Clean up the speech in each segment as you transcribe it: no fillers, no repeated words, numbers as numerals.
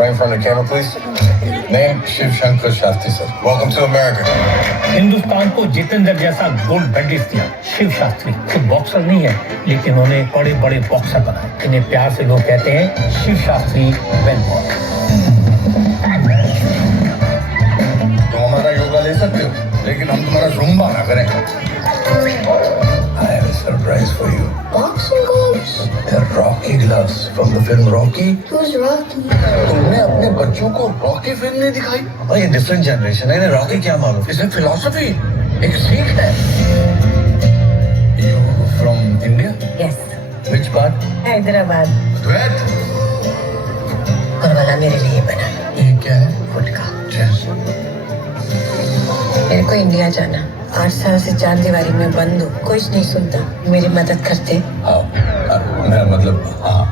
Right in front of the camera, please. Name Shiv Shankar Shastri, sir. Welcome to America. Hindustan को जितेंद्र जैसा gold medallist दिया शिव शास्त्री। खुद boxer नहीं है, लेकिन उन्हें बड़े बड़े बॉक्सर बनाए। इन्हें प्यार से लोग कहते हैं शिव शास्त्री बेल बॉय। तुम हमारा योगा ले सकते हो, लेकिन हम तुम्हारा जुम्बा ना करें। I have a surprise for you. Boxing gloves? They're Rocky gloves from the film Rocky. Who's Rocky? तुमने अपने बच्चों को रॉकी फिल्म नहीं दिखाई? और ये डिफरेंट जनरेशन है, इन्हें रॉकी क्या मालूम? इसमें फिलॉसफी एक सीख है। You from India? Yes. Which part? Hyderabad. Where? और वाला मेरे लिए बना ये क्या है? गुटखा। Yes. मेरे को इंडिया जाना। 8 साल से 4 दीवारी में बंद हूँ, कुछ नहीं सुनता। मेरी मदद करते? हाँ, मैं मतलब हाँ।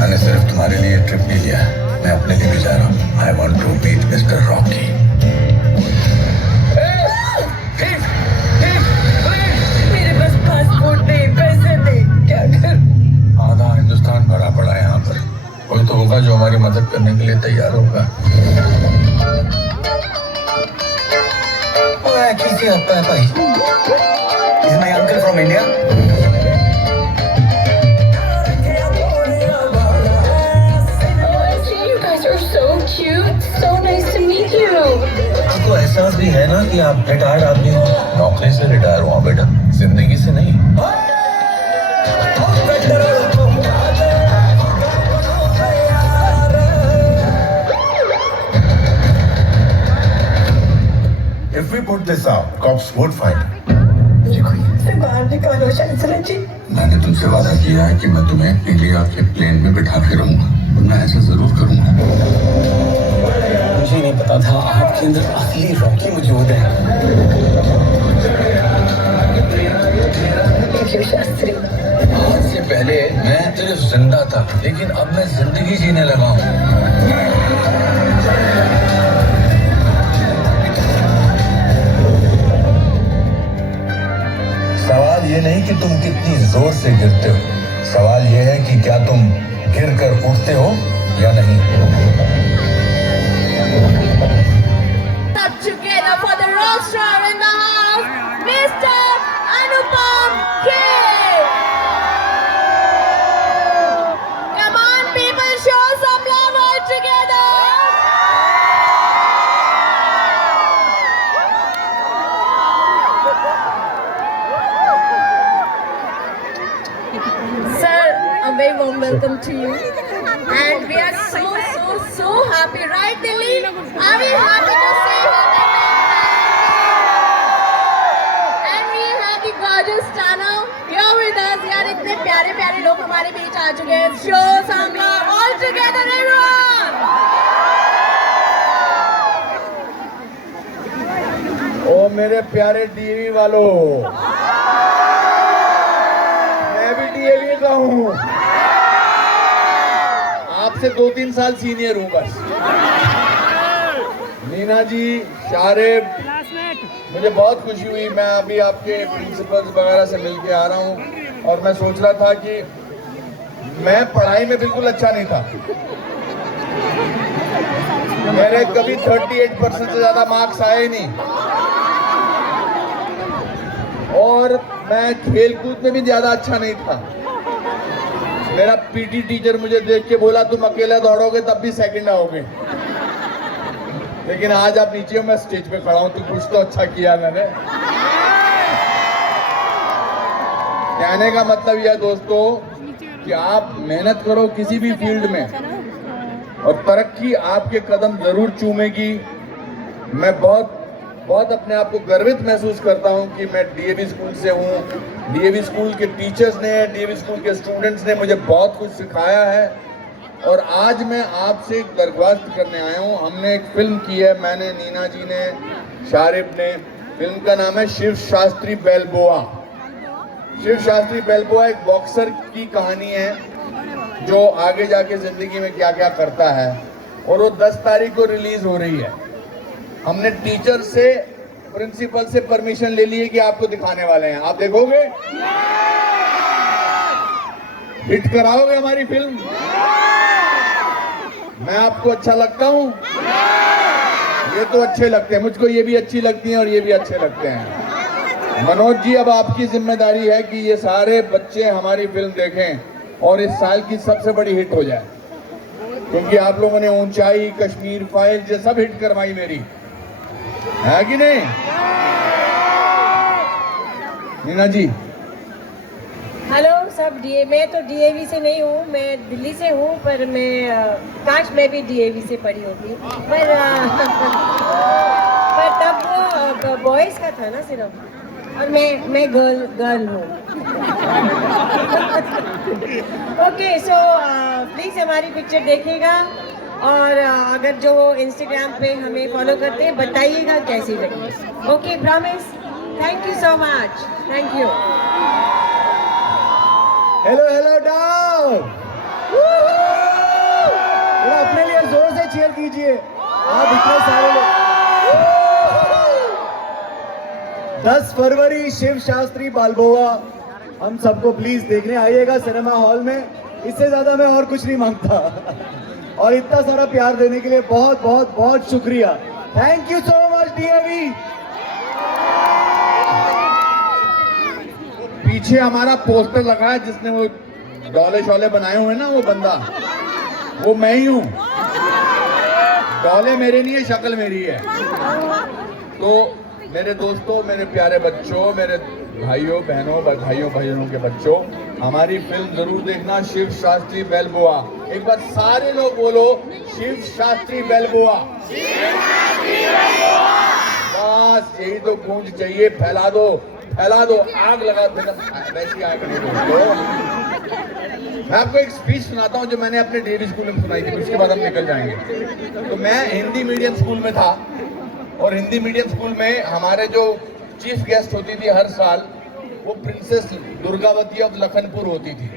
मैंने सिर्फ तुम्हारे लिए ट्रिप नहीं लिया, मैं अपने लिए भी जा रहा हूँ। I want to meet Mr. Rocky. मेरे पास पासपोर्ट नहीं, पैसे नहीं, क्या कर? आधा हिंदुस्तान भरा पड़ा है यहाँ पर। कोई तो होगा जो हमारी मदद करने के लिए तैयार होगा। कैसे आपका है भाई? Is my uncle from India? You guys are so cute. So nice to meet you. आपको एहसास भी है ना कि आप रिटायर्ड आदमी हो? नौकरी से रिटायर हुआ बेटा, जिंदगी से नहीं। If we put this out, cops would find it. मुझे कोई से बाहर निकालो शांसला जी। मैंने तुमसे वादा किया है कि मैं तुम्हें इंडिया के प्लेन में बिठा के रहूंगा। मैं ऐसा जरूर करूंगा। मुझे नहीं पता था आपके अंदर असली रॉकी मौजूद है। शिव शास्त्री। आज से पहले मैं सिर्फ जिंदा था, लेकिन अब मैं जिंदगी जीने लगा हूँ। सवाल ये नहीं कि तुम कितनी जोर से गिरते हो, सवाल ये है कि क्या तुम गिर कर उठते हो या नहीं। Up together for the rock star in the house, Mr. Anupam Kher. Come on, people, show some love all together. Sir, a very warm welcome to you. And we are so happy, right, Dilly? Are we happy to see him? And we have the gorgeous Tano here with us. यार इतने प्यारे प्यारे लोग हमारे बीच आ चुके हैं. Show some love all together, everyone. ओ मेरे प्यारे डीएवी वालों, मैं भी डीएवी का हूँ। आपसे 2-3 साल सीनियर हूँ बस। नीना जी, शारिब, मुझे बहुत खुशी हुई। मैं अभी आपके प्रिंसिपल्स वगैरह से मिलके आ रहा हूँ और मैं सोच रहा था कि मैं पढ़ाई में बिल्कुल अच्छा नहीं था। मेरे कभी 38% से ज़्यादा मार्क्स आए नहीं, और मैं खेल कूद में भी ज़्यादा अच्छा नहीं था। मेरा पीटी टीचर मुझे देख के बोला तुम अकेला दौड़ोगे तब भी सेकंड आओगे। लेकिन आज आप नीचे हो, मैं स्टेज पे खड़ा हूं, तो कुछ तो अच्छा किया मैंने। कहने का मतलब यह दोस्तों कि आप मेहनत करो किसी भी फील्ड में, और तरक्की आपके कदम जरूर चूमेगी। मैं बहुत अपने आप को गर्वित महसूस करता हूं कि मैं डीएवी स्कूल से हूं। डीएवी स्कूल के टीचर्स ने, डीएवी स्कूल के स्टूडेंट्स ने मुझे बहुत कुछ सिखाया है, और आज मैं आपसे दरख्वास्त करने आया हूं। हमने एक फिल्म की है, मैंने, नीना जी ने, शारिब ने। फिल्म का नाम है शिव शास्त्री बेलबोआ। शिव शास्त्री बेलबोआ एक बॉक्सर की कहानी है जो आगे जाके जिंदगी में क्या क्या करता है, और वो 10 तारीख को रिलीज हो रही है। हमने टीचर से, प्रिंसिपल से परमिशन ले ली है कि आपको दिखाने वाले हैं। आप देखोगे? हिट कराओगे हमारी फिल्म? मैं आपको अच्छा लगता हूं? ये तो अच्छे लगते हैं मुझको, ये भी अच्छी लगती हैं और ये भी अच्छे लगते हैं। मनोज जी, अब आपकी जिम्मेदारी है कि ये सारे बच्चे हमारी फिल्म देखें और इस साल की सबसे बड़ी हिट हो जाए, क्योंकि आप लोगों ने ऊंचाई, कश्मीर फाइल्स, ये सब हिट करवाई मेरी, है कि नहीं नीना जी? हेलो सब मैं तो डीएवी से नहीं हूँ, मैं दिल्ली से हूँ, पर काश मैं भी डीएवी से पढ़ी होती, पर तब वो बॉयज़ का था ना सिर्फ, और मैं गर्ल हूँ। ओके, सो प्लीज़ हमारी पिक्चर देखिएगा, और अगर जो इंस्टाग्राम पे हमें फॉलो करते हैं बताइएगा कैसी लगी। Okay, promise. Thank you so much, thank you. Hello down, अपने लिए जोर से चीयर कीजिए। आप इतने सारे लोग। 10 फरवरी शिव शास्त्री बालबोआ, हम सबको प्लीज देखने आइएगा सिनेमा हॉल में। इससे ज्यादा मैं और कुछ नहीं मांगता। और इतना सारा प्यार देने के लिए बहुत बहुत बहुत शुक्रिया। Thank you so much DAV. पीछे हमारा पोस्टर लगा है, जिसने वो डोले शोले बनाए हुए ना, वो बंदा, वो मैं ही हूँ। डोले मेरे नहीं है, शक्ल मेरी है। तो मेरे दोस्तों, मेरे प्यारे बच्चों, मेरे भाइयों बहनों, भाइयों के बच्चों, हमारी फिल्म जरूर देखना, शिव शास्त्री बेलबुआ। एक बार सारे लोग बोलो, शिव शास्त्री बेलबुआ। बस यही तो गूंज चाहिए। फैला दो, आग लगा दो, वैसी आग नहीं दोस्तों। मैं आपको एक स्पीच सुनाता हूँ जो मैंने अपने डीएवी स्कूल में सुनाई थी, उसके बाद हम निकल जाएंगे। तो मैं हिंदी मीडियम स्कूल में था, और हिंदी मीडियम स्कूल में हमारे जो चीफ गेस्ट होती थी हर साल, वो प्रिंसेस दुर्गावती ऑफ लखनपुर होती थी।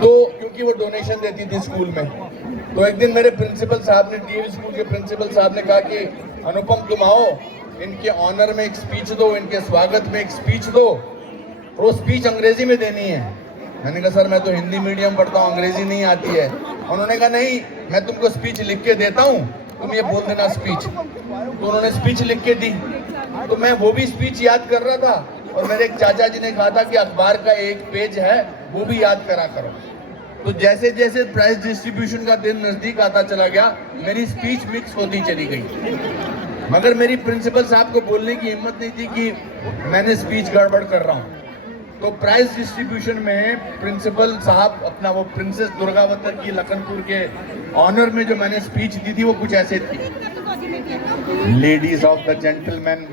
तो क्योंकि वो डोनेशन देती थी स्कूल में, तो एक दिन मेरे प्रिंसिपल साहब ने, डीएवी स्कूल के प्रिंसिपल साहब ने कहा कि अनुपम तुम आओ, इनके ऑनर में एक स्पीच दो, इनके स्वागत में एक स्पीच दो। वो स्पीच अंग्रेजी में देनी है। मैंने कहा सर मैं तो हिंदी मीडियम पढ़ता हूँ, अंग्रेजी नहीं आती है। उन्होंने कहा नहीं, मैं तुमको स्पीच लिख के देता हूँ, तुम ये बोल देना स्पीच। तो उन्होंने स्पीच लिख के दी, तो मैं वो भी स्पीच याद कर रहा था, और मेरे एक चाचा जी ने कहा था कि अखबार का एक पेज है वो भी याद करा करो। तो जैसे जैसे प्राइज डिस्ट्रीब्यूशन का दिन नजदीक आता चला गया, मेरी स्पीच मिक्स होती चली गई। मगर मेरी प्रिंसिपल साहब को बोलने की हिम्मत नहीं थी कि मैंने स्पीच गड़बड़ कर रहा हूँ। तो प्राइज डिस्ट्रीब्यूशन में प्रिंसिपल साहब अपना वो प्रिंसेस दुर्गावती की लखनपुर के ऑनर में जो मैंने स्पीच दी थी, वो कुछ ऐसे थी। Ladies of the gentleman,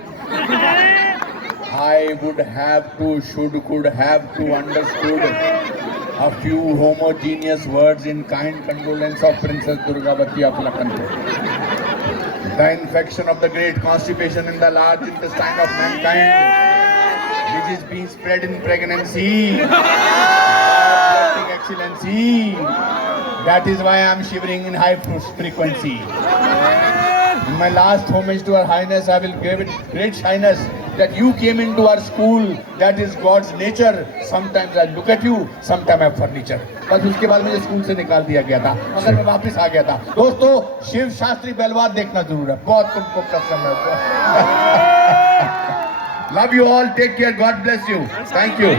I would have to, should, could have to, understood a few homogeneous words in kind condolence of Princess Durgavati of Lakhanpur. The infection of the great constipation in the large intestine of mankind, which is being spread in pregnancy, excellency. That is why I am shivering in high frequency. In my last homage to Her Highness, I will give it great shyness that you came into our school. That is God's nature. Sometimes I look at you, sometimes I have furniture. बस उसके बाद मुझे school से निकाल दिया गया था, मगर मैं वापस आ गया था। दोस्तों, शिव शास्त्री बेलवार देखना जरूर है, बहुत तुमको पसंद है। Love you all. Take care. God bless you. Thank you.